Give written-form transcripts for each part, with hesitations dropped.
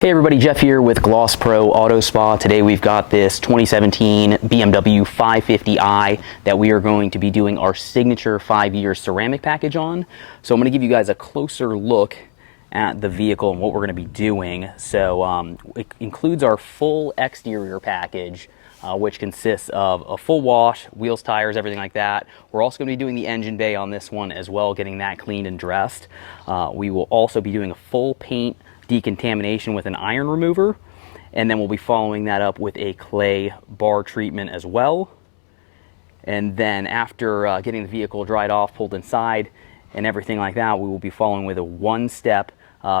Hey everybody, Jeff here with Gloss Pro Auto Spa. Today we've got this 2017 BMW 550i that we are going to be doing our signature 5-year ceramic package on. So I'm going to give you guys a closer look at the vehicle and what we're going to be doing. So it includes our full exterior package, which consists of a full wash, wheels, tires, everything like that. We're also going to be doing the engine bay on this one as well, getting that cleaned and dressed. We will also be doing a full paint decontamination with an iron remover, and then we'll be following that up with a clay bar treatment as well. And then after getting the vehicle dried off, pulled inside, and everything like that, we will be following with a one-step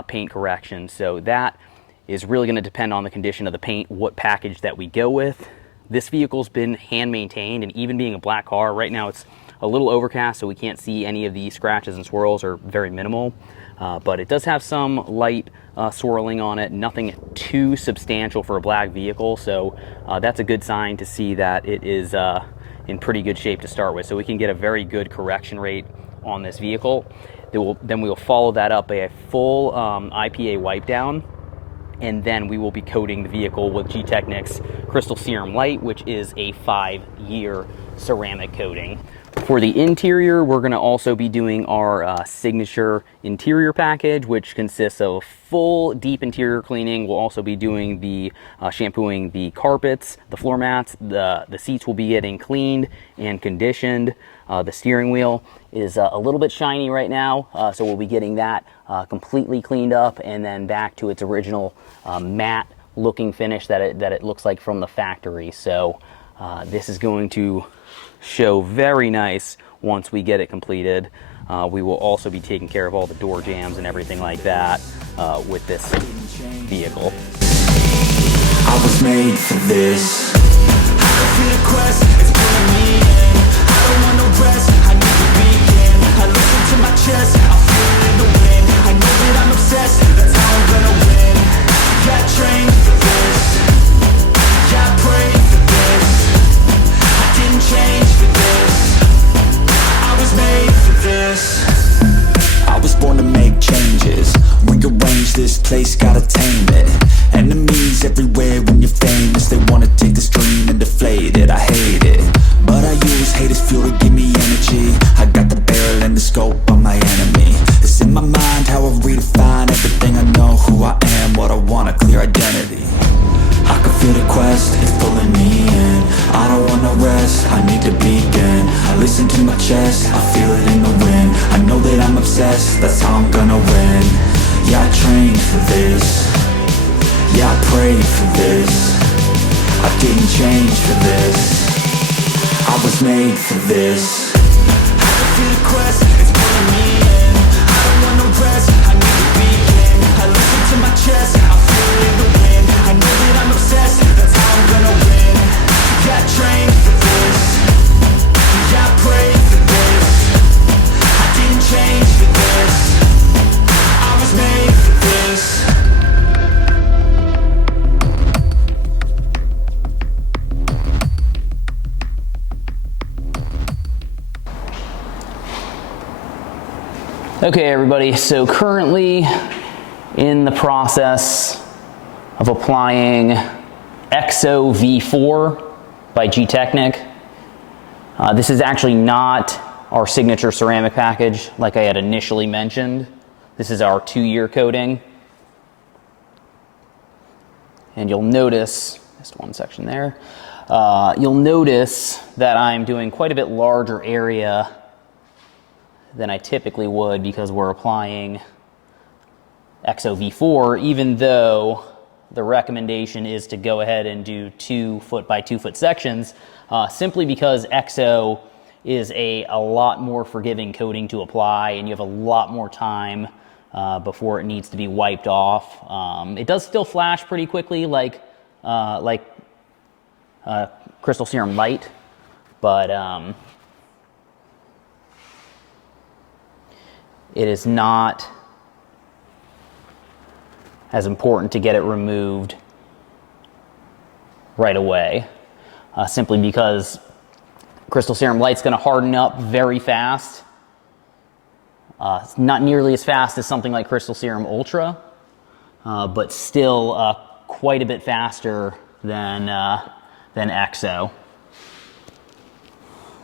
paint correction. So that is really going to depend on the condition of the paint, what package that we go with. This vehicle's been hand maintained, and even being a black car, right now it's a little overcast, so we can't see any of the scratches and swirls, are very minimal. But it does have some light swirling on it, nothing too substantial for a black vehicle, so that's a good sign to see that it is in pretty good shape to start with. So we can get a very good correction rate on this vehicle. Then we will follow that up by a full IPA wipe down, and then we will be coating the vehicle with Gtechniq's Crystal Serum Light, which is a 5-year ceramic coating. For the interior, we're going to also be doing our signature interior package, which consists of full deep interior cleaning. We'll also be doing the shampooing the carpets, the floor mats, the seats will be getting cleaned and conditioned. The steering wheel is a little bit shiny right now, so we'll be getting that completely cleaned up and then back to its original matte looking finish that it looks like from the factory. So this is going to show very nice once we get it completed. We will also be taking care of all the door jams and everything like that with this vehicle. I was made for this. I feel the quest, it's pulling me in. I don't want no rest, I need to begin. I listen to my chest, I feel it in the wind. I know that I'm obsessed, that's how I'm gonna win. Yeah, I trained for this. Yeah, I prayed for this. I didn't change for this. I was made for this. I was born to make changes. Rearrange this place, gotta tame it. Enemies everywhere when you're famous. They wanna take this dream and deflate it. I hate it, but I use hate as fuel to give me energy. I got the barrel and the scope on my enemy. It's in my mind how I redefine everything. I know who I am, what I want, a clear identity. I can feel the quest, it's pulling me in. I don't want no rest, I need to begin. I listen to my chest, I feel it in the wind. I know that I'm obsessed, that's how I'm gonna win. Yeah, I trained for this. Yeah, I prayed for this. I didn't change for this. I was made for this. I can feel the quest, it's pulling me in. I don't want no rest, I need to begin. I listen to my chest, I feel it in the wind. I know that I'm obsessed, that's how I'm gonna win. Yeah, I trained for this. Yeah, I prayed for this. I didn't change for this. I was made for this. Okay everybody, so currently in the process of applying XO V4 by Gtechniq. This is actually not our signature ceramic package like I had initially mentioned. This is our 2-year coating. And you'll notice, just one section there, you'll notice that I'm doing quite a bit larger area than I typically would because we're applying XO V4, even though the recommendation is to go ahead and do 2-foot by 2-foot sections, simply because XO is a lot more forgiving coating to apply, and you have a lot more time before it needs to be wiped off. It does still flash pretty quickly like Crystal Serum Light, but it is not as important to get it removed right away, simply because Crystal Serum Light's going to harden up very fast. It's not nearly as fast as something like Crystal Serum Ultra, but still quite a bit faster than EXO.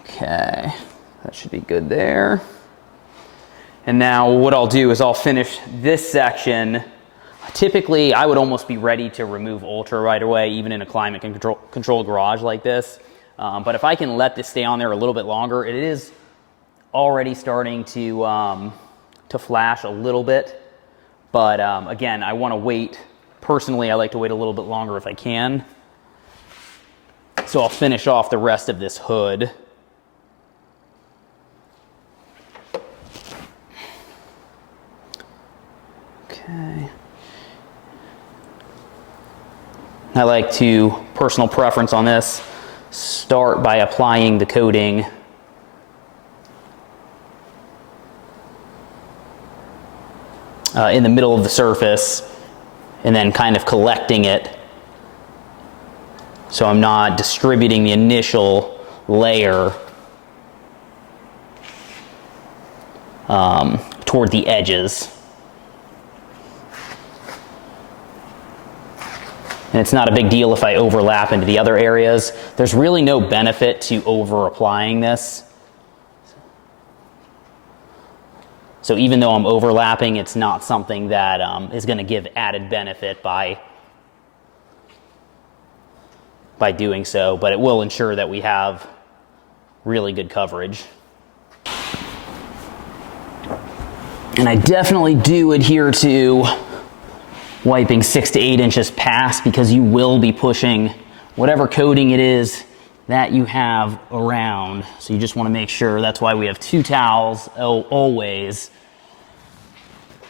Okay, that should be good there. And now what I'll do is I'll finish this section. Typically, I would almost be ready to remove Ultra right away, even in a climate controlled garage like this. But if I can let this stay on there a little bit longer, it is already starting to flash a little bit. But again, I want to wait. Personally, I like to wait a little bit longer if I can. So I'll finish off the rest of this hood. Okay. I like to, personal preference on this, start by applying the coating in the middle of the surface and then kind of collecting it so I'm not distributing the initial layer toward the edges. And it's not a big deal if I overlap into the other areas. There's really no benefit to over applying this. So even though I'm overlapping, it's not something that is going to give added benefit by doing so, but it will ensure that we have really good coverage. And I definitely do adhere to wiping 6 to 8 inches past, because you will be pushing whatever coating it is that you have around. So you just want to make sure. That's why we have 2 towels always,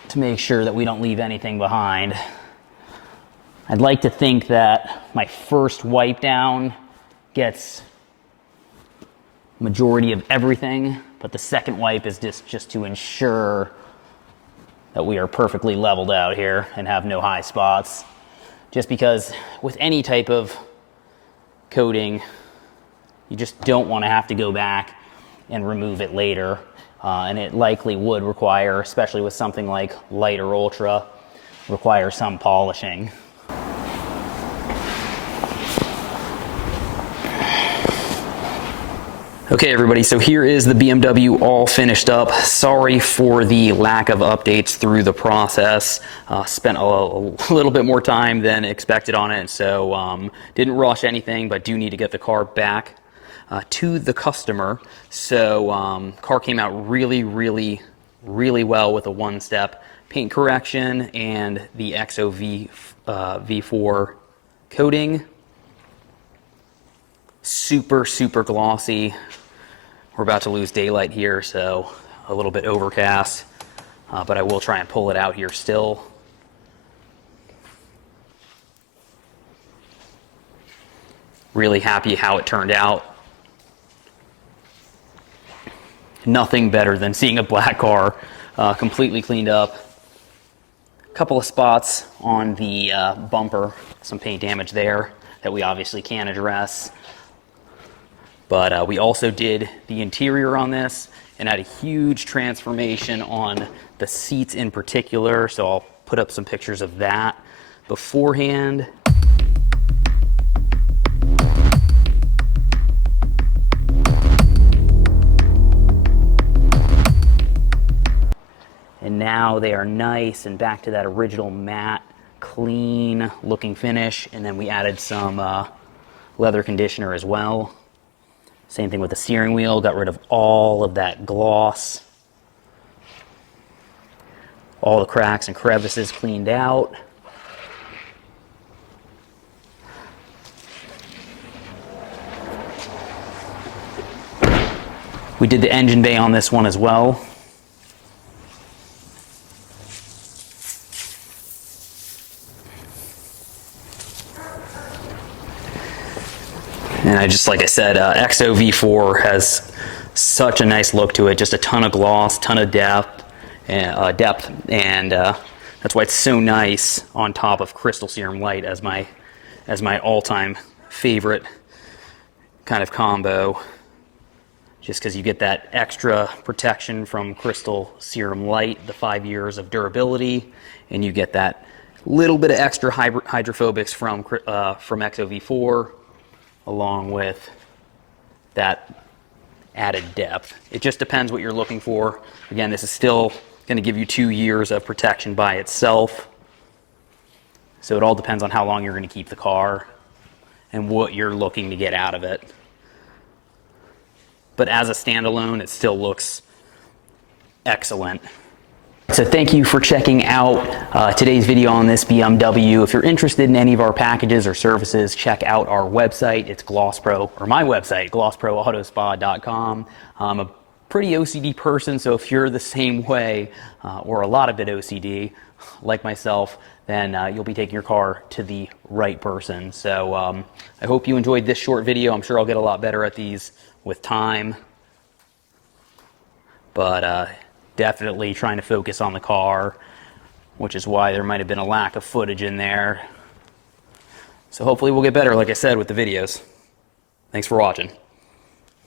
to make sure that we don't leave anything behind. I'd like to think that my first wipe down gets majority of everything, but the second wipe is just to ensure that we are perfectly leveled out here and have no high spots. Just because with any type of coating, you just don't want to have to go back and remove it later. And it likely would require, especially with something like light or ultra, require some polishing. Okay everybody, so here is the BMW all finished up. Sorry for the lack of updates through the process. Spent a little bit more time than expected on it, so didn't rush anything, but do need to get the car back to the customer. So car came out really well with a 1-step paint correction and the XOV V4 coating. Super glossy. We're about to lose daylight here, so a little bit overcast, but I will try and pull it out here still. Really happy how it turned out. Nothing better than seeing a black car completely cleaned up. A couple of spots on the bumper, some paint damage there that we obviously can't address. But we also did the interior on this and had a huge transformation on the seats in particular. So I'll put up some pictures of that beforehand. And now they are nice and back to that original matte, clean looking finish. And then we added some leather conditioner as well. Same thing with the steering wheel, got rid of all of that gloss. All the cracks and crevices cleaned out. We did the engine bay on this one as well. And like I said, XO V4 has such a nice look to it, just a ton of gloss, ton of depth, and that's why it's so nice on top of Crystal Serum Light as my all-time favorite kind of combo. Just because you get that extra protection from Crystal Serum Light, the 5 years of durability, and you get that Little bit of extra hydrophobics from XOV4, along with that added depth. It just depends what you're looking for. Again, this is still going to give you 2 years of protection by itself. So it all depends on how long you're going to keep the car and what you're looking to get out of it. But as a standalone, it still looks excellent. So thank you for checking out today's video on this BMW. If you're interested in any of our packages or services, check out our website. It's GlossPro, or my website, glossproautospa.com. I'm a pretty OCD person, so if you're the same way, or a lot of bit OCD, like myself, then you'll be taking your car to the right person. So I hope you enjoyed this short video. I'm sure I'll get a lot better at these with time. But definitely trying to focus on the car, which is why there might have been a lack of footage in there. So hopefully we'll get better, like I said, with the videos. Thanks for watching.